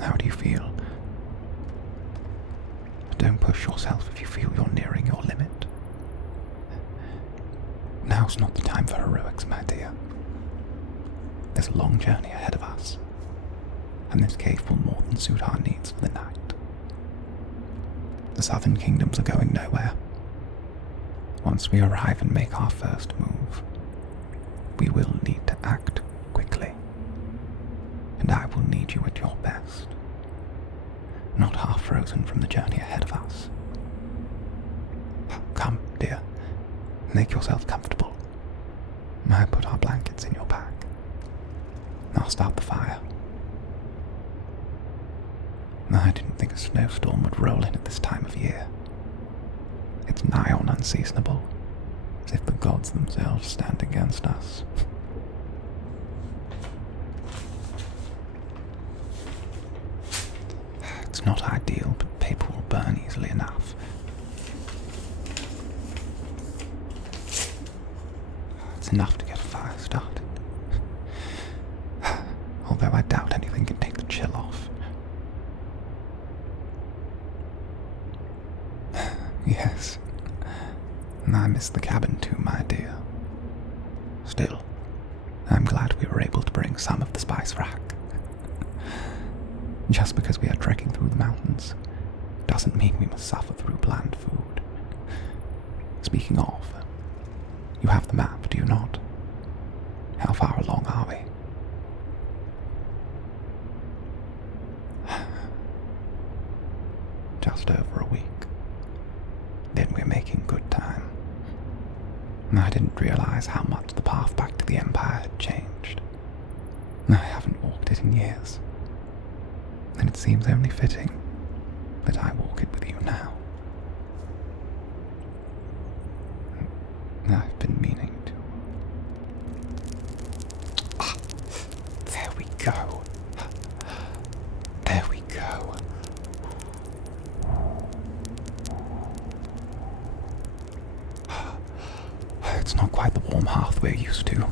How do you feel? Don't push yourself if you feel you're nearing your limit. Now's not the time for heroics, my dear. There's a long journey ahead of us, and this cave will more than suit our needs for the night. The southern kingdoms are going nowhere. Once we arrive and make our first move, we will need to act quickly, and I will need you at your best, not half frozen from the journey ahead of us. Come, dear, make yourself comfortable. May I put our blankets in your bag? I'll start the fire. I didn't think a snowstorm would roll in at this time of year. It's nigh on unseasonable, as if the gods themselves stand against us. It's not ideal, but paper will burn easily enough. It's enough to get a fire started. Although I doubt anything can take the chill off. Yes, I miss the cabin too, my dear. Still, I'm glad we were able to bring some of the spice rack. Just because we are trekking through the mountains doesn't mean we must suffer through bland food. Speaking of, you have the map, do you not? How far along are we? Just over a week. Then we're making good time. I didn't realize how much the path back to the Empire had changed. I haven't walked it in years, and it seems only fitting that I walk it with you now. I've been meaning to. There we go. There we go. It's not quite the warm hearth we're used to,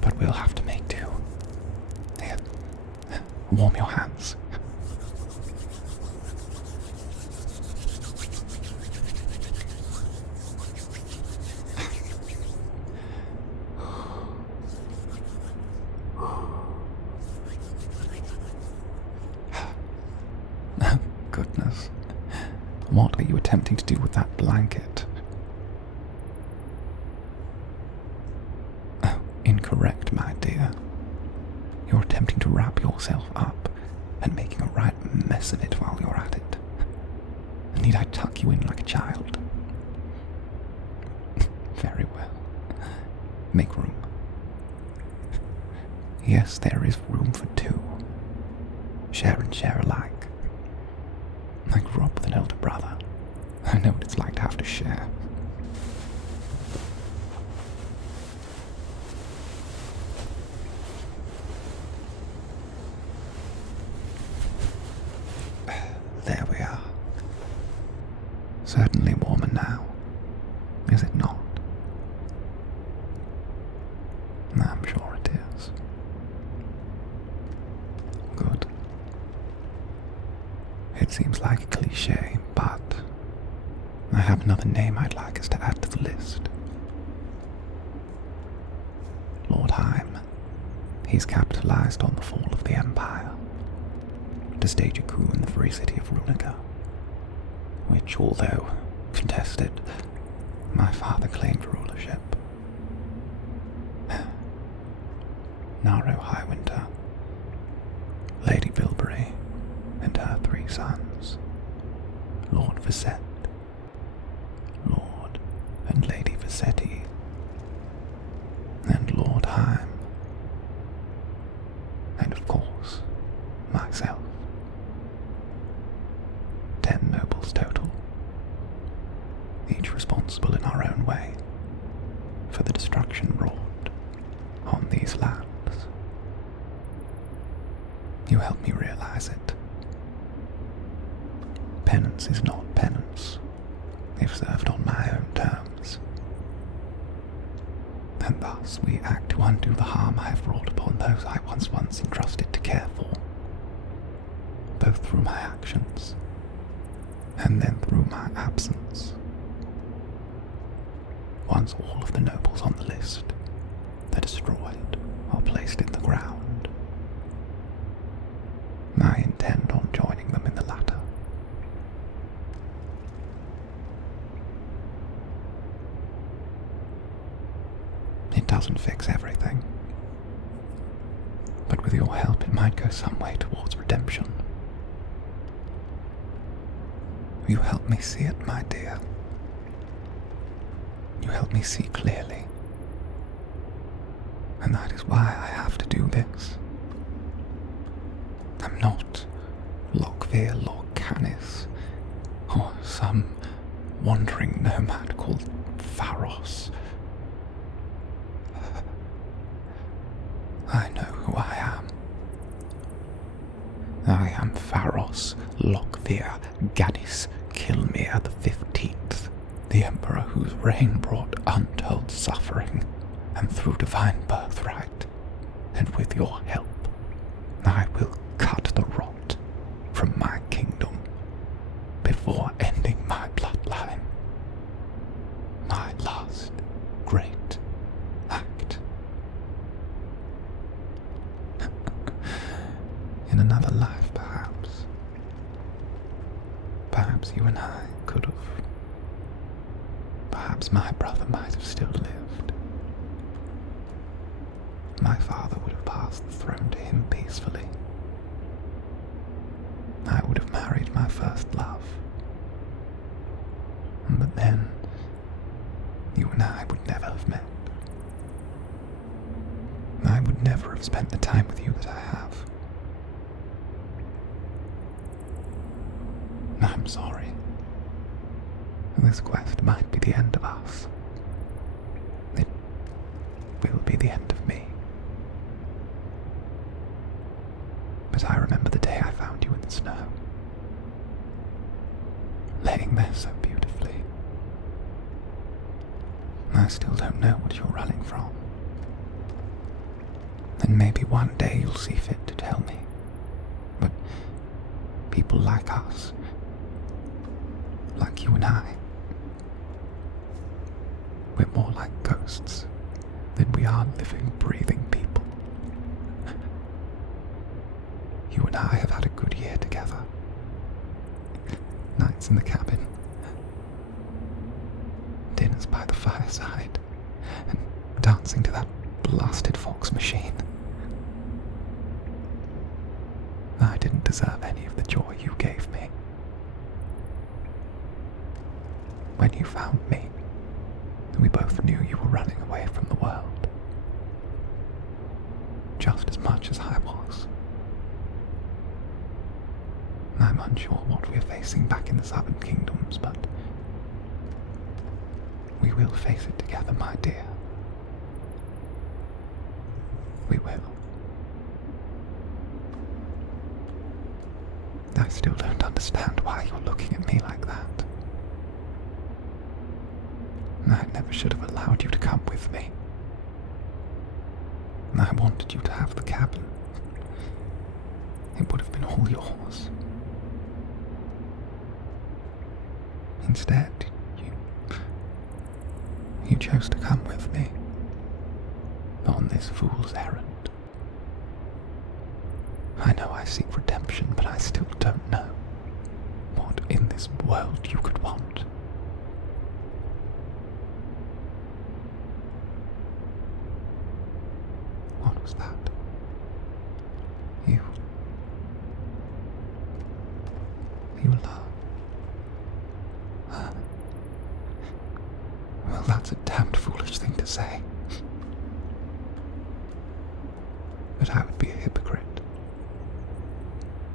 but we'll have to make do. Here, warm your hands. Goodness, what are you attempting to do with that blanket? Incorrect, my dear. You're attempting to wrap yourself up and making a right mess of it while you're at it. Need I tuck you in like a child? Very well. Make room. Yes, there is room for two. Share and share alike. I grew up with an elder brother. I know what it's like to have to share. There we are. Certainly warmer now, is it not? I'm sure it is. Good. It seems like a cliché, but I have another name I'd like us to add to the list. Lord Heim. He's capitalized on the fall of the Empire to stage a coup in the free city of Runica, which, although contested, my father claimed rulership. Naro Highwinter, Lady Bilberry, and her 3 sons, Lord Visette, Lord and Lady Visetti, and Lord Heim, and of course, myself. 10 nobles total, each responsible in our own way for the destruction wrought on these lands. You help me realize it. Penance is not penance, if served on my own terms. And thus we act to undo the harm I have wrought upon those I once entrusted to care for. doesn't fix everything. But with your help, it might go some way towards redemption. You help me see it, my dear. You help me see clearly. And that is why I have to do this. I'm not Lockveer Lord Canis, or some wandering nomad called Pharos. I know who I am. I am Pharos Lockveer Gadis Kilmir the 15th, the Emperor whose reign brought untold suffering, and through divine birthright, and with your help, I will cut the rot from my kingdom before ending my bloodline. My last great act. In another life, perhaps. Perhaps you and I could have. Perhaps my brother might have still lived. My father would have passed the throne to him peacefully. I would have married my first love. But then, you and I would never have met. I would never have spent the time with you that I have. I'm sorry. This quest might be the end of us. It will be the end of me. But I remember the day I found you in the snow, laying there so beautifully. I still don't know what you're running from. And maybe one day you'll see fit to tell me. But people like us, like you and I, we're more like ghosts than we are living, breathing people. You and I have had a good year together. Nights in the cabin, dinners by the fireside, and dancing to that blasted Fox machine. I didn't deserve any of the joy you gave me. When you found me, we both knew you were running away from the world. Just as much as I was. I'm unsure what we're facing back in the Southern Kingdoms, but we will face it together, my dear. We will. I still don't understand why you're looking at me like that. I never should have allowed you to come with me. I wanted you to have the cabin. It would have been all yours. Instead, you chose to come with me on this fool's errand. I know I seek redemption, but I still don't know what in this world you could want. What was that? You love? Well, that's a damned foolish thing to say. But I would be a hypocrite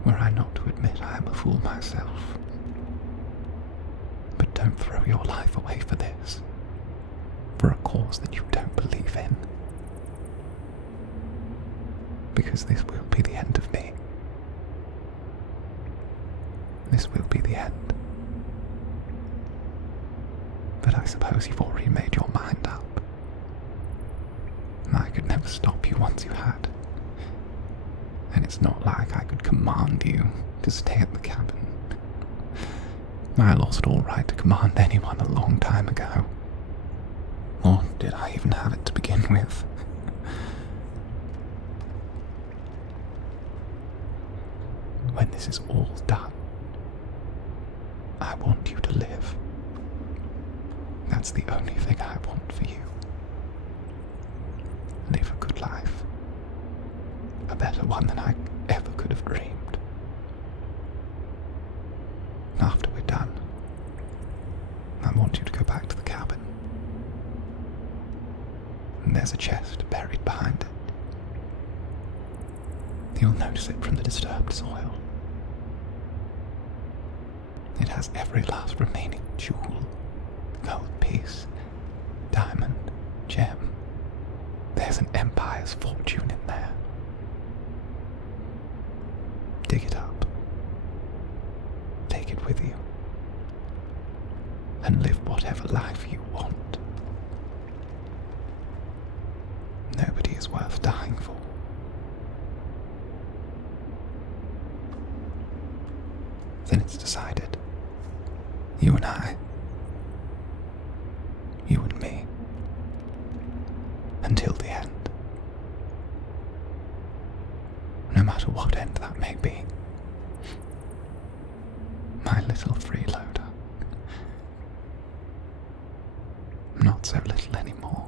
were I not to admit I am a fool myself. But don't throw your life away for this, for a cause that you don't believe in. Because this will be the end of me. This will be the end. But I suppose you've already made your mind up. I could never stop you once you had. And it's not like I could command you to stay at the cabin. I lost all right to command anyone a long time ago. Or did I even have it to begin with? When this is all done, I want you to live. That's the only thing I want for you. better one than I ever could have dreamed. After we're done, I want you to go back to the cabin. And there's a chest buried behind it. You'll notice it from the disturbed soil. It has every last remaining jewel, gold piece, diamond, gem. There's an empire's fortune in there. Dig it up. Take it with you. And live whatever life you want. Nobody is worth dying for. Then it's decided. You and I. You and me. Until the end. No matter what end that may be. My little freeloader. Not so little anymore.